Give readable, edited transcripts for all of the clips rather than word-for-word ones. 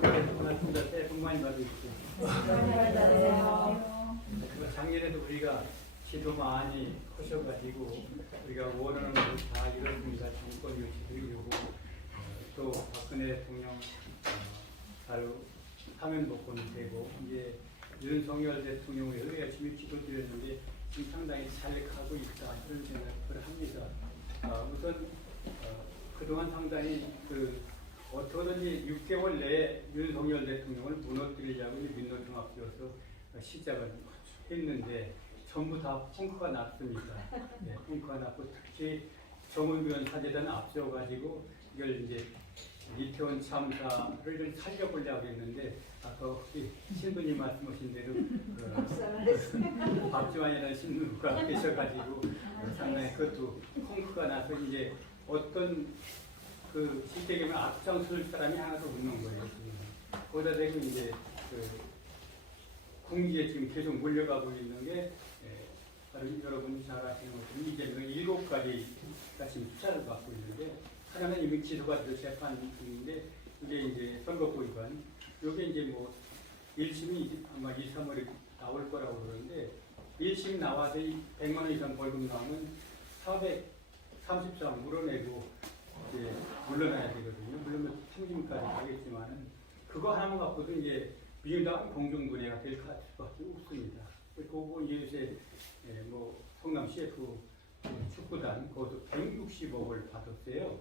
고맙습니다. 새해 복 많이 받으십시오. 작년에도 우리가 기도 많이 하셔가지고 우리가 원하는 것을 다 이뤘습니다. 정권 유치도 이루고 또 박근혜 대통령 바로 사면 복권이 되고 이제 윤석열 대통령에 의해 열심히 기도드렸는데 지금 상당히 잘 가고 있다 이런 생각을 합니다. 우선 그동안 상당히 어떻게든지 6개월 내에 윤석열 대통령을 무너뜨리려고 민노총 앞세워서 시작을 했는데 전부 다 펑크가 났습니다. 네, 펑크가 났고 특히 정의변 사재단 앞세워가지고 이걸 이제 이태원 참사를 좀 살려보려고 했는데 아까 혹시 신부님 말씀하신 대로 박지환이라는 신부가 계셔가지고 상당히 그것도 펑크가 나서 이제 어떤 쉽게 얘기하면 앞장설 사람이 하나도 없는 거예요. 거기다 대고 이제 궁지에 지금 계속 몰려가고 있는 게 바로 여러분이 잘 아시는 것처럼 이재명 7가지가 지금 수사를 받고 있는데 하나는 이미 기소가 돼서 재판 중인데 이게 이제 선거법 위반 이게 이제 뭐 1심이 아마 2, 3월에 나올 거라고 그러는데 1심 나와서 100만 원 이상 벌금 나오면 434 물어내고 이제 물러나야 되거든요. 물론 3심까지 가겠지만은 그거 하나만 갖고도 이제 민주당 공중분해가 될 수밖에 없습니다. 그리고 요새 뭐 성남 CF 축구단 그것도 160억을 받았어요.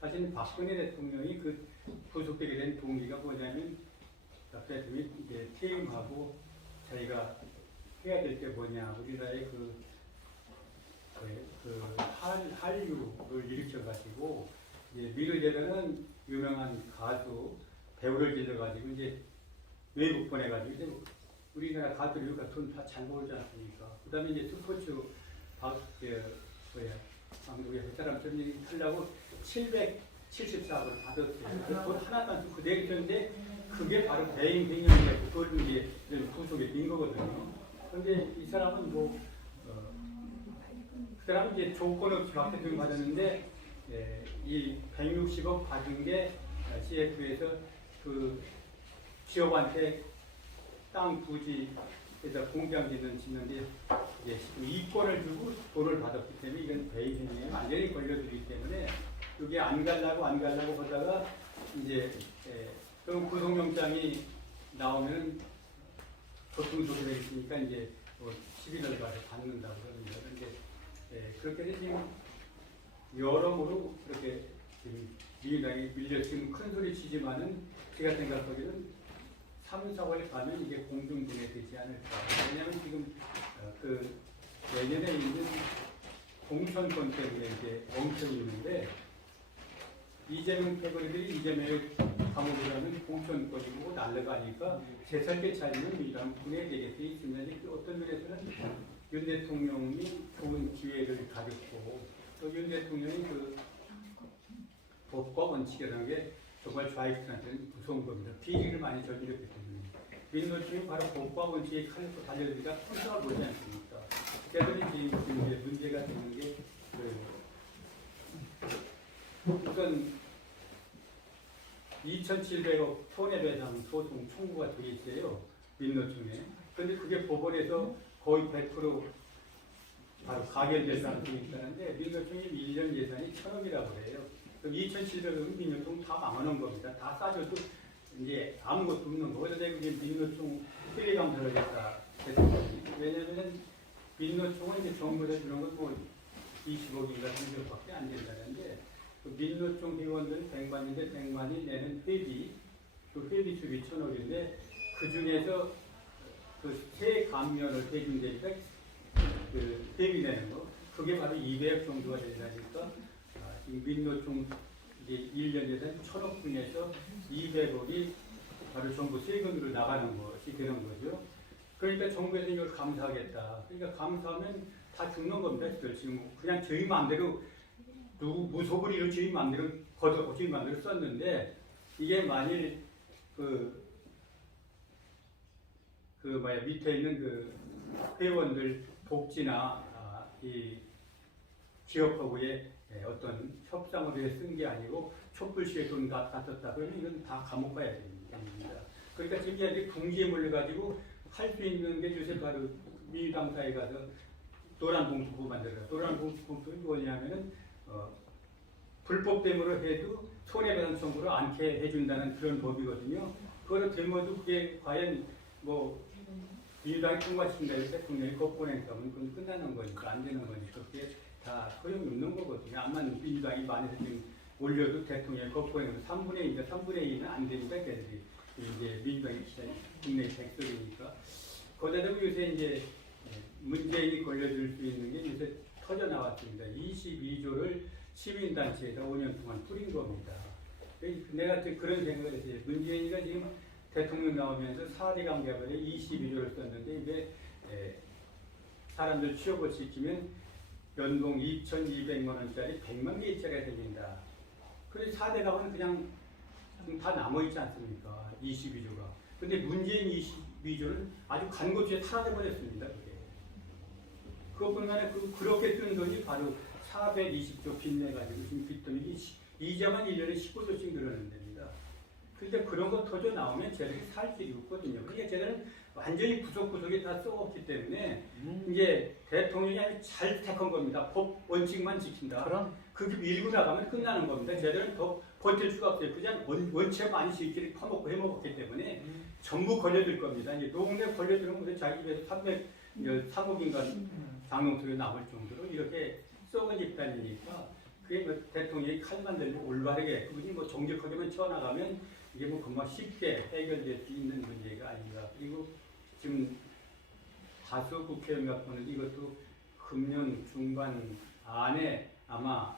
사실 박근혜 대통령이 그 구속되게 된 동기가 뭐냐면 박 대통령이 이제 퇴임하고 자기가 해야 될 게 뭐냐 우리나라의 한류를 일으켜가지고 미를 제대는 유명한 가수 배우를 길러가지고 이제 외국 보내가지고 이제 우리나라 가수들이 돈 다 잘 벌지 않습니까? 그다음에 이제 스포츠 한국의 그 사람들이 하려고 774억을 받았어요. 돈 하나도 안 쓰고 그대로 있었는데 그게 바로 배임 횡령이고 그걸 이제 구속에 빈 거거든요. 그런데 이 사람은 그 사람은 이제 조건 없이 박 대통령 받았는데 이 160억 받은 게 CF에서 그 기업한테 땅 부지에다 공장 짓는데 지금 이권을 주고 돈을 받았기 때문에 이건 배임행위에 완전히 걸려들기 때문에 이게 안 가려고 하다가 이제 그럼 구속영장이 나오면 보통 조사되어 있으니까 이제 11월 가서 받는다고 그러는데 그런데 그렇게 해서 지금 여러모로 그렇게 지금 민주당이 밀려 지금 큰 소리 치지만은 제가 생각하기에는 3, 4월에 가면 이게 공중분해 되지 않을까. 왜냐하면 지금 내년에 있는 공천권 때문에 이제 엉켜이 있는데 이재명 패거리들이 이재명을 감옥에 가면 공천권이고 날라가니까 재설계 차이는 민주당 분해되게 돼 있습니다. 어떤 면에서는 윤 대통령이 좋은 기회를 가졌고 또 윤 대통령이 법과 원칙이라는 게 정말 좌익들한테는 무서운 겁니다. 비리를 많이 저질렀기 때문에 민노총이 바로 법과 원칙에 칼을 달려들기가 풍성을 보지 않습니까? 그래서 지금 문제가 되는 게 우선 2,700억 손해배상 소송 청구가 되어 있어요. 민노총에. 그런데 그게 법원에서 거의 100% 바로 가결될 가능성이 있다는데 민노총이 1년 예산이 1,000억이라고 해요. 그럼 2,700억은 민노총 다 망하는 겁니다. 다 싸줘도 이제 아무것도 없는 거. 그래서 이제 민노총 회계감사를 했다. 왜냐하면 민노총은 이제 정부에서 주는 건 뭐 20억인가 30억밖에 안 된다는데 그 민노총 회원들 100만인데 100만이 내는 회비, 그 회비 수입이 1,000억인데 그 중에서 그 세 감면을 해준다니까 그 회비 내는 거 그게 바로 200억 정도가 된다니까 민노총 이제 1년 예산 1,000억 중에서 200억이 바로 정부 세금으로 나가는 것이 되는 거죠. 그러니까 정부에서 이걸 감사하겠다. 그러니까 감사하면 다 죽는 겁니다. 지금 그냥 저희 마음대로 무소불위로 저희 마음대로 걷어고 저희 마음대로 썼는데 이게 만일 밑에 있는 그 회원들 복지나 이 기업하고의 어떤 협상을 위해 쓴 게 아니고 촛불시에 돈 갖췄다 그러면 이건 다 감옥 가야 됩니다. 그러니까 지금 이제 궁지에 몰려가지고 할 수 있는 게 요새 바로 민주당사에 가서 노란 봉투 만들어요. 노란 봉투는 뭐냐면은 불법됨으로 해도 손해배상 청구를 않게 해준다는 그런 법이거든요. 그거를 되면도 그게 과연 뭐 민주당이 통과시킨다고 대통령이 거부권 행사하면 그건 끝나는 거니까 안 되는 거니까 그게 다 소용이 없는 거거든요. 암만 민주당이 많이 지금 올려도 대통령이 거부권 행사 3분의 2인가 3분의 2는 안 되니까 걔들이 이제 민주당이 국내 백석이니까 거기다가 요새 이제 문재인이 걸려줄 수 있는 게 요새 터져 나왔습니다. 22조를 시민단체에다 5년 동안 뿌린 겁니다. 내가 그런 생각을 했어요. 문재인이가 지금 대통령 나오면서 4대 강개발에 22조를 썼는데 이게 사람들 취업을 시키면 연봉 2,200만 원짜리 100만 개짜리가 생긴다. 그래서 4대 강은 그냥 다 남아있지 않습니까? 22조가. 근데 문재인 22조는 아주 간고추에 사라져버렸습니다. 그게. 그것뿐만 아니라 그렇게 쓴 돈이 바로 420조 빚내가지고 지금 빚돈이 이자만 1년에 15조씩 늘어난 됩니다. 그런데 그런 거 터져 나오면 쟤들이 살 길이 없거든요. 그러니까 쟤들은 완전히 구석구석에 다 썩었기 때문에 이제 대통령이 아주 잘 택한 겁니다. 법 원칙만 지킨다. 그럼 그게 밀고 나가면 끝나는 겁니다. 쟤들은 더 버틸 수가 없어요. 그냥 원체 많이 지키를 퍼먹고 해먹었기 때문에 전부 걸려들 겁니다. 이제 노동력 걸려들면 우리 자기 집에서 3억인가 장롱속에 남을 정도로 이렇게 썩은 집단이니까 그게 뭐 대통령이 칼만 들고 올바르게 그분이 뭐 정직하게만 쳐나가면 이게 뭐 금방 쉽게 해결될 수 있는 문제가 아닌가. 그리고 지금 다수 국회의원 갖고는 이것도 금년 중반 안에 아마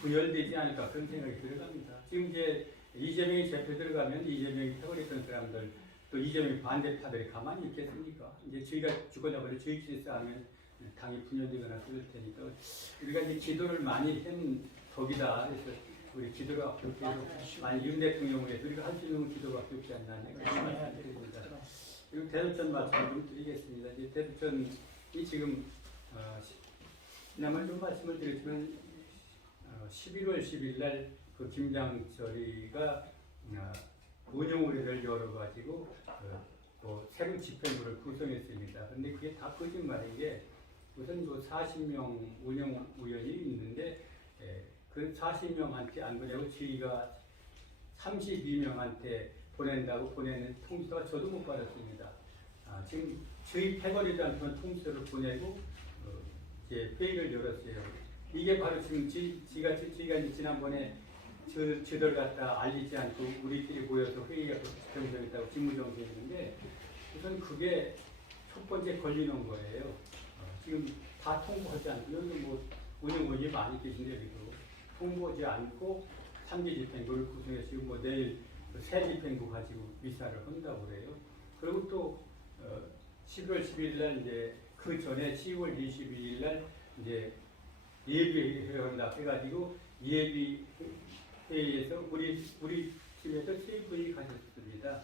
부열되지 않을까 그런 생각이 들어갑니다. 지금 이제 이재명이 재표 들어가면 이재명이 패거리했던 사람들 또 이재명 반대파들이 가만히 있겠습니까? 이제 저희가 죽어나버려 저희끼리 싸우면 당이 분열되거나 그럴 테니까 우리가 이제 기도를 많이 한 덕이다. 그래서 우리 기도를 앞두고 많이 윤 대통령을 해서 우리가 할 수 있는 기도밖에 없지 않나 생각합니다. 그리고 대도천 말씀을 좀 드리겠습니다. 이제 대도천이 지금 지난번에 좀 말씀을 드렸지만 11월 10일 날 그 김장철이가 운영 의뢰를 열어가지고 새로운 집행부를 구성했습니다. 그런데 그게 다 거짓말인 게 우선 뭐 40명 운영 위원이 있는데 그 40명한테 안 보내고 저희가 32명한테 보낸다고 보내는 통지서가 저도 못 받았습니다. 지금 저희 패거리들한테만 통지서를 보내고 이제 회의를 열었어요. 이게 바로 지금 지가 지난번에 저들 갖다 알리지 않고 우리끼리 모여서 회의가 정정했다고 직무정지했는데 우선 그게 첫 번째 걸리는 거예요. 지금 다 통보하지 않고 여기 뭐 운영원이 많이 계신데 여기도 통보하지 않고 3기 집행부를 구성해서 지금 뭐 내일 새 집행부 가지고 미사를 한다고 그래요. 그리고 또 11월 10일 날 이제 그 전에 10월 22일 날 이제 예비회의를 한다 해가지고 예비회의에서 우리 팀에서 세부회의 가셨습니다.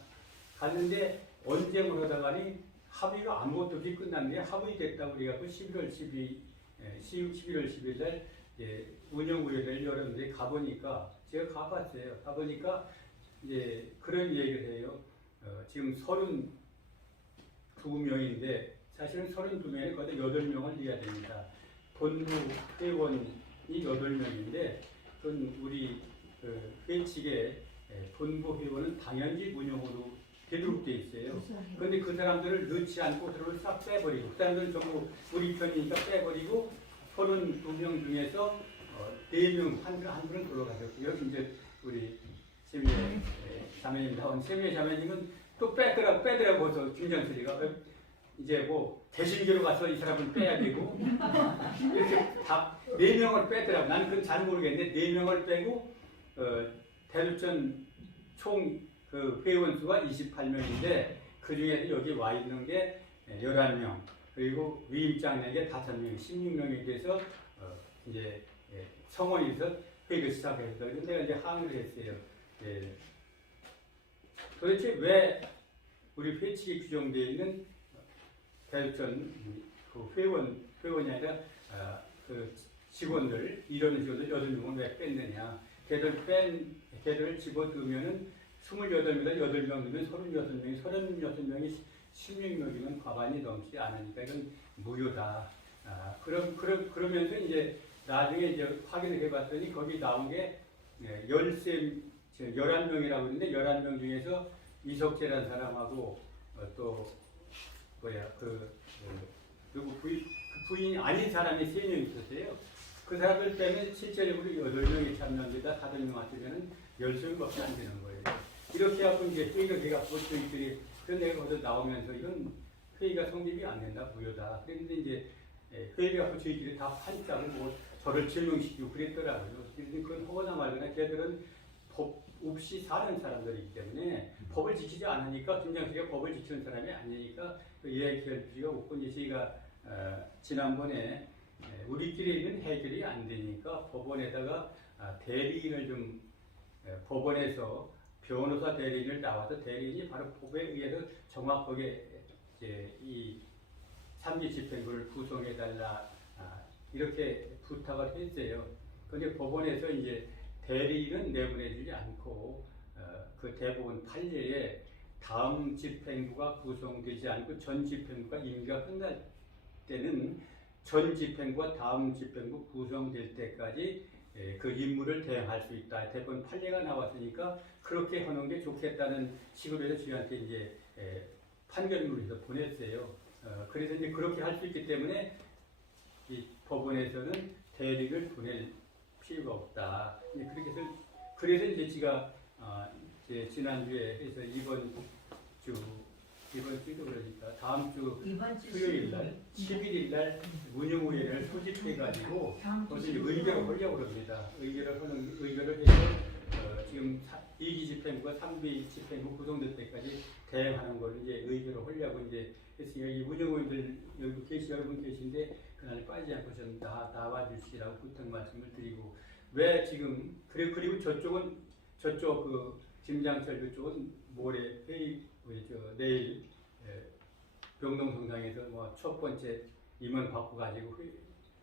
갔는데 언쟁을 하다가니 합의가 아무것도 없이 끝났는데 합의됐다고 그래갖고 11월 10일 날 운영위원회를 열었는데 가보니까 제가 가봤어요. 가보니까 이제 그런 얘기를 해요. 지금 32명인데 사실은 32명에 거의 8명을 넣어야 됩니다. 본부 회원이 8명인데 그건 우리 회 측에 본부 회원은 당연직 운영으로 되도록돼 있어요. 그런데 그 사람들을 넣지 않고 그들을 싹 빼버리고 그 사람들은 전부 우리 편이니까 빼버리고 32명 중에서 4명 한 분은 돌아가셨고요. 이제 우리 세미의 자매님 나온 세미의 자매님은 또 빼더라고 서 김장철이가 이제 뭐 개신교로 가서 이 사람을 빼야 되고 이렇게 다 4명을 빼더라고. 나는 그건 잘 모르겠는데 4명을 빼고 대도천 총 그 회원 수가 28명인데 그 중에 여기 와 있는 게 11명 그리고 위임장 내게 5명 16명에 대해서 이제 성원에서 회의를 시작했어요. 그래서 내가 이제 항의를 했어요. 도대체 왜 우리 회칙에 규정되어 있는 대도천 그 회원이 아니라 그 직원들 이런 직원들 8명을 왜 뺐느냐. 걔들을 집어넣으면은 28명이다 8명이면 36명이 36명이 16명이면 과반이 넘지 않으니까 이건 무효다. 그러면서 이제 나중에 이제 확인을 해봤더니 거기 나온 게 11명이라고 하는데 11명 중에서 이석재라는 사람하고 또 누구 부인이 아닌 사람이 3명 있었어요. 그 사람들 때문에 실제적으로 8명이 참여합니다. 5명 합치면은 10명밖에 안 되는 거예요. 이렇게 하고 이제 회의가 돼갖고 저희들이 그런 내가 거기서 나오면서 이건 회의가 성립이 안 된다, 무효다. 그런데 이제 회의가 갖고 저희들이 다 한짝을 저를 질문시키고 그랬더라고요. 그래서 그건 허거나 말거나 걔들은 법 없이 사는 사람들이기 때문에 법을 지키지 않으니까 김장식이 법을 지키는 사람이 아니니까 이야기할 필요가 없고 이제 저희가 지난번에 우리끼리는 해결이 안 되니까 법원에다가 대리인을 좀 법원에서 변호사 대리인을 나와서 대리인이 바로 법에 의해서 정확하게 이제 이 3기 집행부를 구성해달라 이렇게 부탁을 했어요. 그런데 법원에서 이제 대리인은 내보내주지 않고 그 대법원 판례에 다음 집행부가 구성되지 않고 전 집행부가 임기가 끝날 때는 전 집행부와 다음 집행부 구성될 때까지 그 임무를 대행할 수 있다. 대법원 판례가 나왔으니까 그렇게 하는 게 좋겠다는 식으로 해서 저희한테 이제 판결문을 해서 보냈어요. 그래서 이제 그렇게 할 수 있기 때문에 이 법원에서는 대리를 보낼 필요가 없다. 그렇게 해서 그래서 이제 제가 이제 지난주에 해서 이번 주도 그러니까 다음 주 수요일 날 11일 날 운영위원회를 소집해가지고 거기서 의결을 하려고 합니다. 의결을 해서 지금 2기 집행부가 3기 집행부 구성될 때까지 대행하는 걸 이제 의결을 하려고 이제 했으니까 이 운영위원들 여러분 계신데 그날 빠지지 않고 좀 나와주시라고 부탁 말씀을 드리고 왜 지금 그리고 저쪽 그 김장철 그쪽은 모레 회의 내일 병동성당에서 뭐 첫 번째 임원 받고 가지고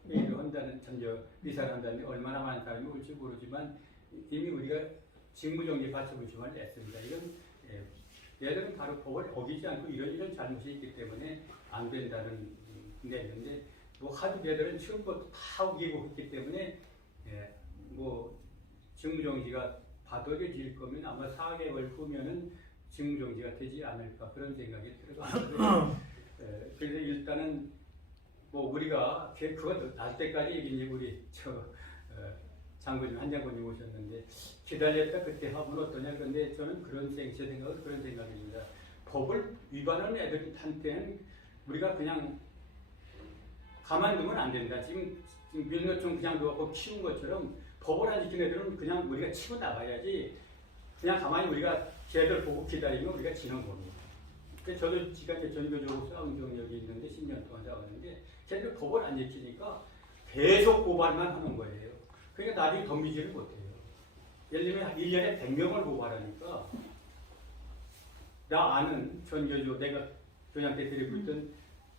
회의를 한다는 의사를 한다는데 얼마나 많은 사람이 올지 모르지만 이미 우리가 직무정지 받쳐보시면 냈습니다. 이건 얘들은 바로 법을 어기지 않고 이런 잘못이 있기 때문에 안 된다는 내용인데 뭐 하도 얘들은 처음부터 다 어기고 있기 때문에 뭐 직무정지가 받아들일 거면 아마 4개월 후면은 직무정지가 되지 않을까 그런 생각이 들어가는데 그래서 일단은 뭐 우리가 그거 날 때까지 이제 우리 장군님 한 장군님 오셨는데 기다렸다 그때 하면 어떠냐 그런데 저는 제 생각은 그런 생각입니다. 법을 위반하는 애들한테는 우리가 그냥 가만두면 안 된다. 지금 민노총 그냥 놓고 키운 것처럼 법을 안 지키는 애들은 그냥 우리가 치고 나가야지 그냥 가만히 우리가 걔들 보고 기다리면 우리가 지는 겁니다. 그래서 저도 지금까지 전교적으로 싸운 경력이 있는데 10년 동안 싸웠는데 걔들 법을 안 지키니까 계속 고발만 하는 거예요. 그러니까 나중에 덤비지를 못해요. 예를 들면 1년에 100명을 고발하니까 나 아는 전교조 내가 교장 때 데리고 있던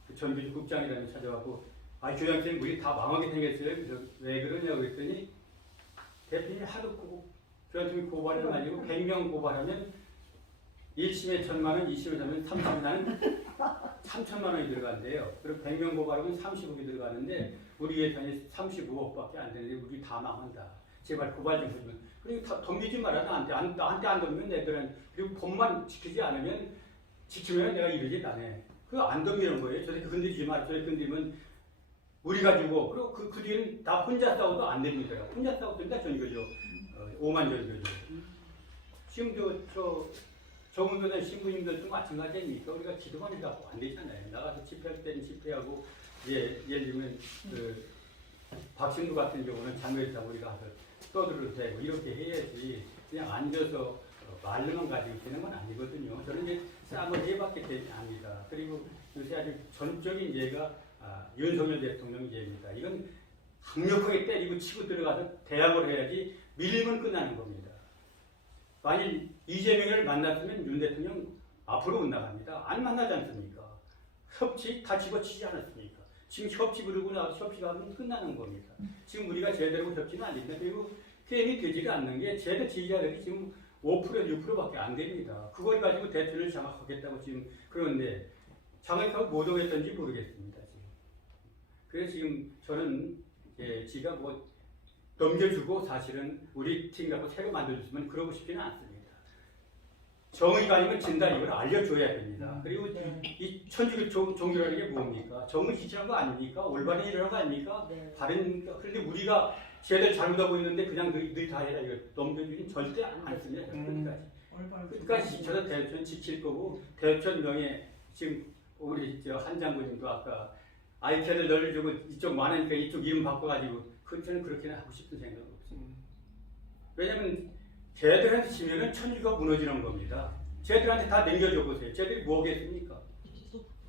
그 전교조 국장이라는 찾아와서 교장선생님 우리 다 망하게 생겼어요. 그래서 왜 그러냐고 그랬더니 대표님이 하도 교장선생님 고발을 가지고 100명 고발하면 1심에 1,000만 원, 2심에 하면 3천만 원이 들어간대요. 그리고 100명 고발하면 30억이 들어가는데 우리 예산이 35억밖에 안 되는데 우리 다 망한다. 제발 고발 좀 해주면. 그러니까 덤비지 마라. 나한테 안 덤비면 애들은 그리고 법만 지키면 내가 이러지 않네. 그거 안 덤비는 거예요. 저렇게 건드리지 마라. 저렇게 건드리면 우리가 주고 그리고 그 뒤에는 다 혼자 싸워도 안 됩니다. 혼자 싸웠으니까 전교조 5만 전교조. 지금 정은교나 신부님들도 마찬가지 아닙니까? 우리가 기도만 해갖고 안 되잖아요. 나가서 집회할 때는 집회하고, 예를 들면, 박신부 같은 경우는 장외에서 우리가 가서 떠들어도 되고, 이렇게 해야지. 그냥 앉아서 말로만 가지고 되는 건 아니거든요. 저는 이제 싸움을 해봤기 때문에 압니다. 그리고 요새 아주 전적인 예가 윤석열 대통령 예입니다. 이건 강력하게 때리고 치고 들어가서 대항을 해야지 밀리면 끝나는 겁니다. 만일 이재명을 만났으면 윤 대통령 앞으로 못 나갑니다. 안 만나지 않습니까? 협치 다 집어치지 않았습니까? 지금 협치 부르고 나서 협치가 하면 끝나는 겁니다. 지금 우리가 제대로 협치는 안 됩니다. 그리고 게임이 되지가 않는 게 쟤들 지지자들이 지금 5% 6%밖에 안 됩니다. 그걸 가지고 대통령을 장악하겠다고 지금 그러는데 장악하고 못 오겠던지 모르겠습니다. 지금. 그래서 지금 저는 지가 뭐 넘겨주고 사실은 우리 팀 갖고 새로 만들어줬으면 그러고 싶지는 않습니다. 정의가 아니면 진다 이걸 알려줘야 됩니다. 그리고 이 천주교 종교라는 게 뭡니까? 정의 지지하는 거 아닙니까? 올바른 일이라는 거 아닙니까? 바른 그런데 우리가 쟤들 잘못하고 있는데 그냥 너희 다 해라 이거 넘겨주긴 절대 않습니다. 끝까지 저도 대천 지킬 거고 대천 명예 지금 우리 한 장군님도 아까 아이패드 늘려주고 이쪽 많으니까 이쪽 이름 바꿔가지고 저는 그렇게는 하고 싶은 생각은 없습니다. 왜냐면 쟤들한테 지면은 천주교가 무너지는 겁니다. 쟤들한테 다 넘겨줘 보세요. 쟤들이 뭐겠습니까?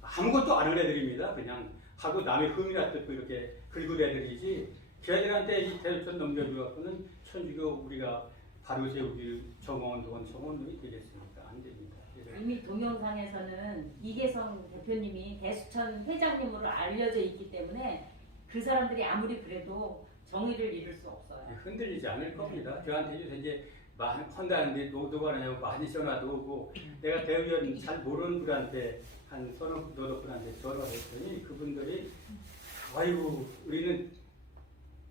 아무것도 안 하는 애들입니다. 그냥 하고 남의 흠이나 뜯고 이렇게 긁은 애들이지 쟤들한테 이 대천 넘겨줘갖고는 천주교 우리가 바로 세우기 정원동이 되겠습니까? 안 됩니다. 이미 동영상에서는 이계성 대표님이 대수천 회장님으로 알려져 있기 때문에 그 사람들이 아무리 그래도 정의를 이룰 수 없어요. 흔들리지 않을 겁니다. 저한테 이제 한다는데 노도관하냐고 많이 전화도 오고 내가 대의원 잘 모르는 분한테 한 서너 분한테 전화를 했더니 그분들이 아이고 우리는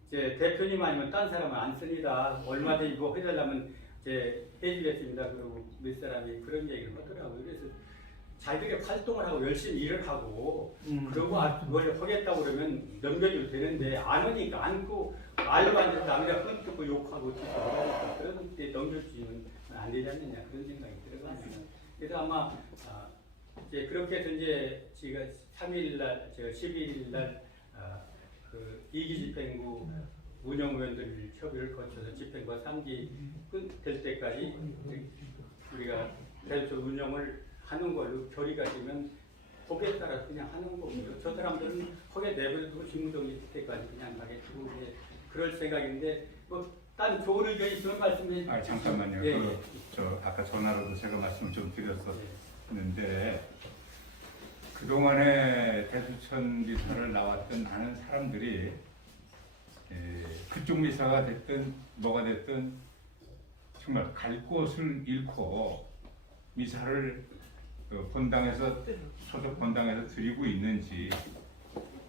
이제 대표님 아니면 딴 사람은 안 씁니다. 얼마든지 이거 해달라면 이제 해주겠습니다. 그리고 몇 사람이 그런 얘기를 하더라고요. 그래서 자기들이 활동을 하고 열심히 일을 하고 그러고 그걸 하겠다고 그러면 넘겨줘도 되는데 안 하니까 안고 말도 안 되는 남이라 흠뜯고 욕하고 그런 때 넘겨주면 안 되지 않느냐 그런 생각이 들어갑니다. 그래서 아마 이제 그렇게 해서 이제 제가 3일날 제가 12일날 그 2기 집행부 운영위원들 협의를 거쳐서 집행부가 3기 끝될 때까지 우리가 대표 운영을 하는 걸로 결의가 되면 거기에 따라 그냥 하는 거고요. 저 사람들은 거기에 내버려두고 직무정지 때까지 그냥 가겠고 그럴 생각인데 뭐 딴 좋은 의견 있으면 말씀해 주세요. 잠깐만요. 예. 저 아까 전화로도 제가 말씀을 좀 드렸었는데 그동안에 대수천 미사를 나왔던 많은 사람들이 그쪽 미사가 됐든 뭐가 됐든 정말 갈 곳을 잃고 미사를 본당에서 소속 본당에서 드리고 있는지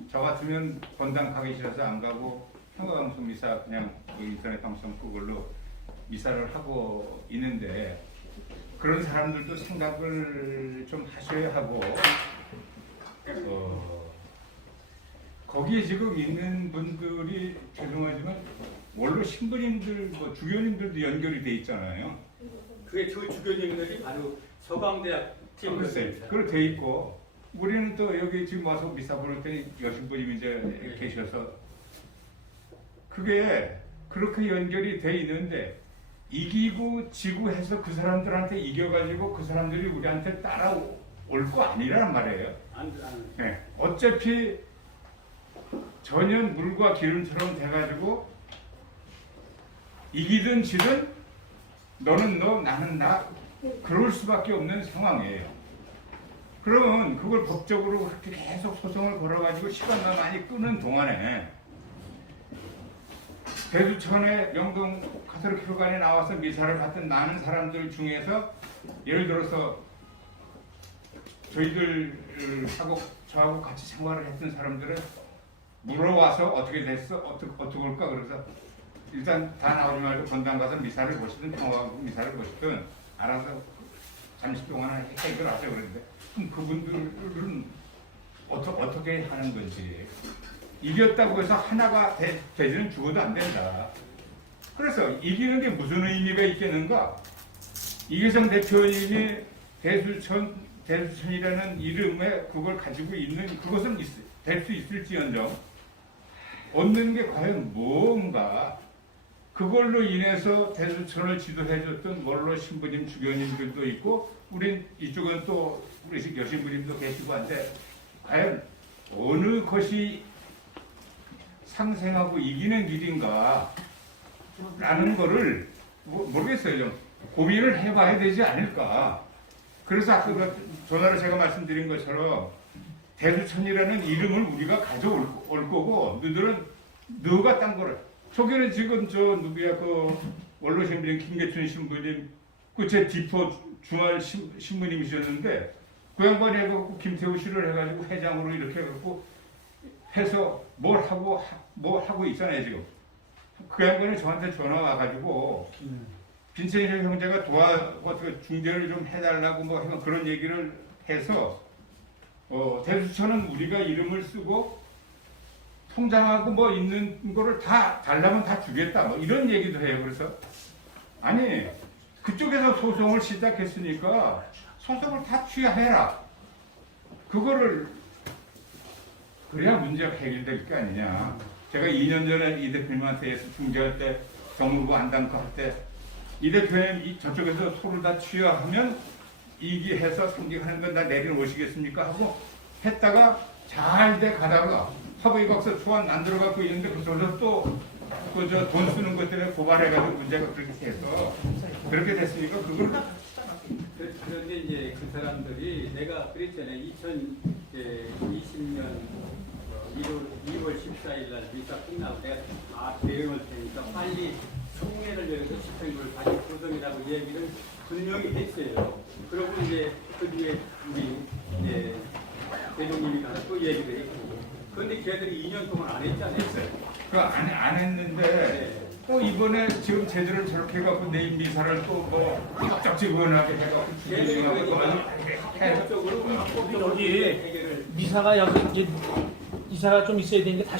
저 같으면 본당 가기 싫어서 안 가고 평화방송 미사 그냥 인터넷 방송 그걸로 미사를 하고 있는데 그런 사람들도 생각을 좀 하셔야 하고 거기에 지금 있는 분들이 죄송하지만 원로 신부님들 뭐 주교님들도 연결이 돼 있잖아요. 그게 그 주교님들이 바로 서강대학 팀입니다. 그걸 돼 있고 우리는 또 여기 지금 와서 미사 보낼 때는 여신부님이 이제 계셔서 그게 그렇게 연결이 돼 있는데 이기고 지고 해서 그 사람들한테 이겨가지고 그 사람들이 우리한테 따라올 거 아니란 말이에요. 네. 어차피 전혀 물과 기름처럼 돼가지고 이기든 지든 너는 너 나는 나 그럴 수밖에 없는 상황이에요. 그러면 그걸 법적으로 그렇게 계속 소송을 걸어가지고 시간만 많이 끄는 동안에 대두천의 영동 가톨릭 교관에 나와서 미사를 받던 많은 사람들 중에서 예를 들어서 저희들하고 저하고 같이 생활을 했던 사람들은 물어와서 어떻게 됐어? 어떻게 올까? 그래서 일단 다 나오지 말고 본당 가서 미사를 보시든 평화하고 미사를 보시든 알아서 잠시 동안 해결하세요 그랬는데 그럼 그분들은 어떻게 하는 건지 이겼다고 해서 하나가 되지는 죽어도 안 된다. 그래서 이기는 게 무슨 의미가 있겠는가? 이계성 대표님이 대수천이라는 이름에 그걸 가지고 있는 그것은 될 수 있을지언정 얻는 게 과연 뭔가 그걸로 인해서 대수천을 지도해줬던 원로 신부님 주교님들도 있고 우린 이쪽은 또 우리 여신부님도 계시고 한데 과연 어느 것이 상생하고 이기는 길인가 라는 거를 모르겠어요. 좀 고민을 해봐야 되지 않을까. 그래서 아까 전화로 제가 말씀드린 것처럼 대수천이라는 이름을 우리가 가져올 거고 너희들은 너가 딴 거를 저기는 지금 저 누구야 그 원로신부님 김계춘 신부님 그 제 디포 주말 신부님이셨는데 그 양반이 해갖고 김태우 씨를 해가지고 회장으로 이렇게 해갖고 해서 뭘 하고 있잖아요 지금. 그 양반이 저한테 전화 와가지고 빈센이 형제가 어떻게 중재를 좀 해달라고 뭐 하면 그런 얘기를 해서 대수처는 우리가 이름을 쓰고 통장하고 뭐 있는 거를 다 달라면 다 주겠다 뭐 이런 얘기도 해요. 그래서 아니 그쪽에서 소송을 시작했으니까 소송을 다 취하해라. 그거를 그래야 문제가 해결될 게 아니냐. 제가 2년 전에 이 대표님한테 중재할 때 정무부 안담카 할 때 이 대표님 저쪽에서 소를 다 취하하면 이기해서 상징하는 건 다 내려놓으시겠습니까 하고 했다가 잘 돼 가다가 화보이각서 초안 안 들어가고 있는데 그쪽에서 또 그 저 돈 쓰는 것 때문에 고발해가지고 문제가 그렇게 돼서 그렇게 됐으니까 그걸 그런데 이제 그 사람들이 내가 그랬잖아요. 2020년 2월 14일 날 미사 끝나고 내가 다 대응할 테니까 빨리 총회를 열어서 집행부를 다시 구성이라고 얘기를 분명히 했어요. 그러고 이제 그 뒤에 우리 이제 대통령이 가서 또 얘기를 했고. 그런데 걔들이 2년 동안 안 했잖아요. 안 했는데 또 이번에 지금 제대로 저렇게 해갖고 내일 미사를 또 뭐 짝짝지근하게 해갖고 추진하고 합법적으로 여기 해결을 미사가 여기 이제 이사가 좀 있어야 되는데 다